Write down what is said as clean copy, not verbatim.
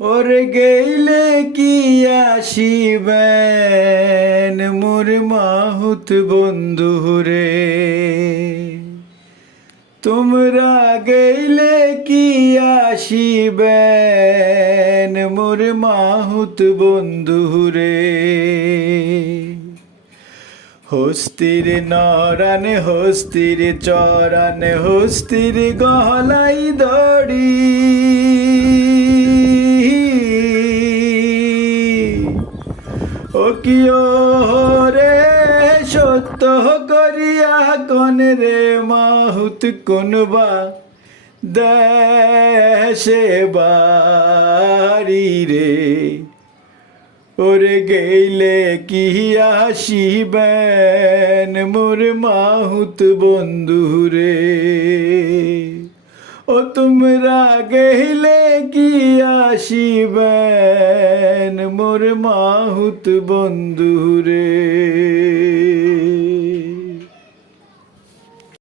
ওরে গেইলে কি আসিবেন মোর মাহুত বন্ধুরে, তোমরা গেইলে কি আসিবেন মোর মাহুত বন্ধুরে। হস্তির নরান হস্তির চরান হস্তির গহলাই দড়ি, ও কিও রে সত্য করিয়া কোন রে মাহুত কোনবা দেশে বাড়ি রে। ওরে গেইলে কি আসিবেন মোর মাহুত বন্ধুরে, ও তোমরা গেইলে কি আসিবেন মোর মাহুত বন্ধুরে।